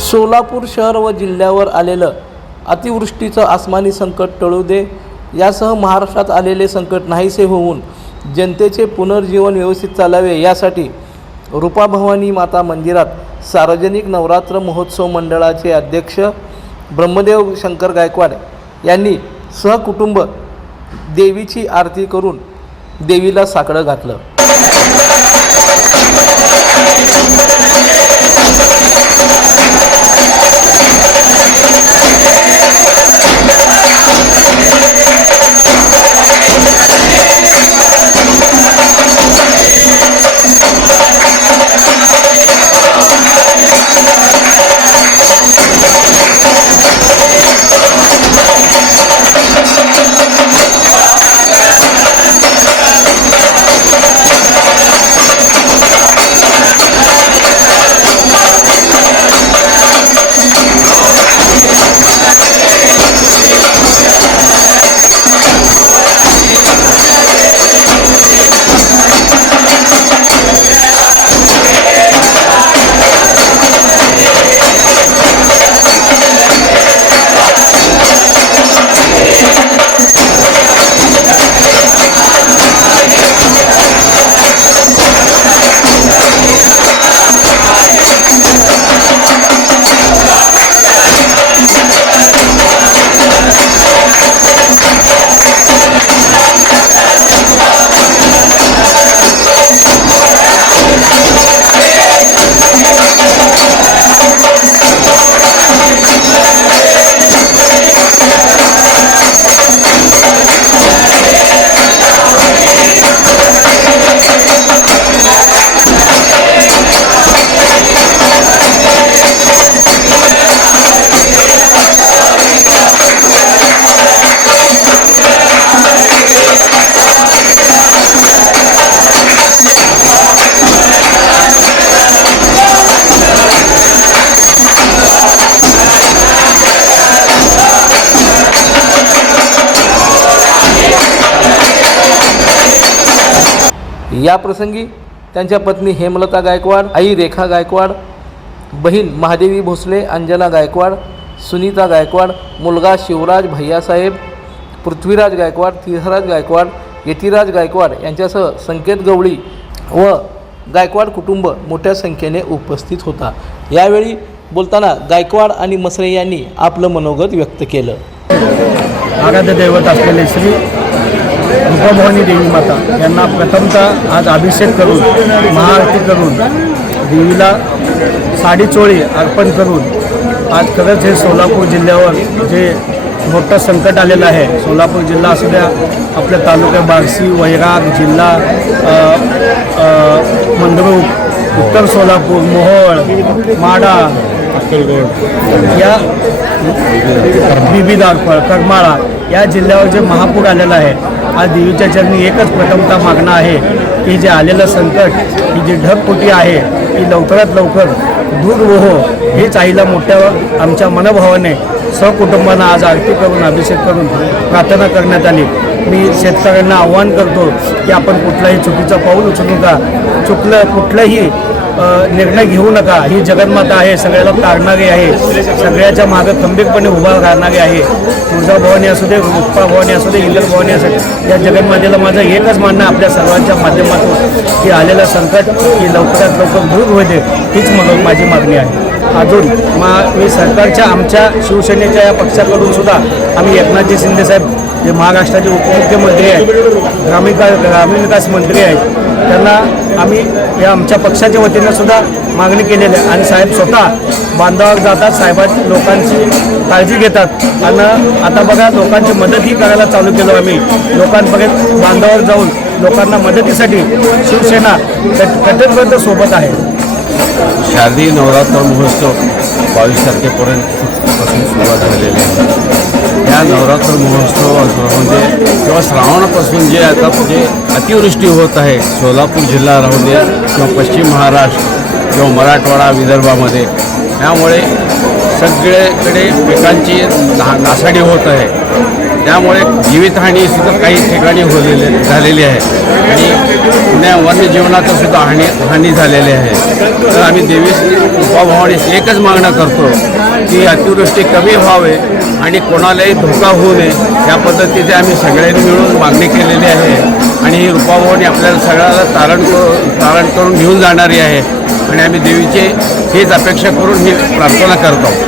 सोलापूर शहर व जिल्ह्यावर आलेलं अतिवृष्टीचं आसमानी संकट टळू दे. यासह महाराष्ट्रात आलेले संकट नाहीसे होऊन जनतेचे पुनर्जीवन व्यवस्थित चालावे यासाठी रूपाभवानी माता मंदिरात सार्वजनिक नवरात्र महोत्सव मंडळाचे अध्यक्ष ब्रह्मदेव शंकर गायकवाड यांनी सहकुटुंब देवीची आरती करून देवीला साकडं घातलं. या प्रसंगी त्यांच्या पत्नी हेमलता गायकवाड आई रेखा गायकवाड बहीण महादेवी भोसले अंजना गायकवाड सुनीता गायकवाड मुलगा शिवराज भैयासाहेब पृथ्वीराज गायकवाड तीर्थराज गायकवाड यतिराज गायकवाड यांच्यासह संकेत गवळी व गायकवाड कुटुंब मोठ्या संख्येने उपस्थित होता. यावेळी बोलताना गायकवाड आणि मसरे यांनी आपलं मनोगत व्यक्त केलं. आराध्य दैवत असलेले श्री रूपाभवानी देवी माता यांना प्रथमतः आज अभिषेक करून महाआरती करून देवीला साडी चोळी अर्पण करून आज खरंच हे सोलापूर जिल्ह्यावर जे मोठं संकट आलेलं आहे सोलापूर जिल्हा असू द्या आपल्या तालुक्या बार्शी वैराग जिल्हा अ, मंद्रुप उत्तर सोलापूर मोहोळ माडा या बिबीदारफळ करमाळा या जिल्ह्यावर जे महापूर आलेला आहे हा देवीच्या चरणी एकच प्रथमता मागणं आहे. की जे आलेलं संकट ही जी ढगपुटी आहे ती लवकरात लवकर दूर हो हेच आईला मोठ्या आमच्या मनोभावाने सहकुटुंबांना आज आरती करून अभिषेक करून प्रार्थना करण्यात आली. मी शेतकऱ्यांना आव्हान करतो की आपण कुठलाही चुकीचं पाऊल उचलू नका. चुकलं कुठलंही निर्णय घेऊ नका. ही जगन्माता आहे सगळ्याला तारणारी आहे. सगळ्याच्या मागं खंबीरपणे उभा राहणारी आहे. तुळजाभवानी असू दे रुप्पा भवानी असू दे इंदर भवानी असू दे या जगन्मातेला माझं एकच मानणं आपल्या सर्वांच्या माध्यमातून. की आलेलं संकट की लवकरात लवकर दूर होते हीच मग माझी मागणी आहे. अजून मा मी सरकारच्या आमच्या शिवसेनेच्या या पक्षाकडून सुद्धा आम्ही एकनाथजी शिंदेसाहेब जे महाराष्ट्राचे उपमुख्यमंत्री आहेत ग्रामीण ग्रामीण विकास मंत्री आहेत त्यांना आम्ही या आमच्या पक्षाच्या वतीनं सुद्धा मागणी केलेली आहे. आणि साहेब स्वतः बांधावर जातात साहेबांची लोकांची काळजी घेतात. आणि आता बघा लोकांची मदतही करायला चालू केलो आम्ही. लोकांपर्यंत बांधावर जाऊन लोकांना मदतीसाठी शिवसेना कट सोबत आहे. शारदीय नवरात्र महोत्सव बावीस तारखेपर्यंत पासून सुरुवात झालेली आहे. या नवरात्र महोत्सव म्हणजे किंवा श्रावणापासून जे आता जे अतिवृष्टी होत आहे सोलापूर जिल्हा राहू दे किंवा पश्चिम महाराष्ट्र किंवा मराठवाडा विदर्भामध्ये त्यामुळे सगळीकडे पिकांची ना नासाडी होत आहे. त्यामुळे जीवितहानी सुद्धा काही ठिकाणी होलेले झालेली आहे. आणि पुण्या वन्यजीवनाचं सुद्धा हानी हानी झालेली आहे. तर आम्ही देवीस कृपाभवानी एकच मागणं करतो की अतिवृष्टी कमी व्हावे आणि कोणालाही धोका होऊ नये. या पद्धतीचे आम्ही सगळ्यांनी मिळून मागणी केलेली आहे. आणि ही रूपाभवानी आपल्याला सगळ्याला तारण तारण करून घेऊन जाणारी आहे. आणि आम्ही देवीचे हेच अपेक्षा करून ही प्रार्थना करतो.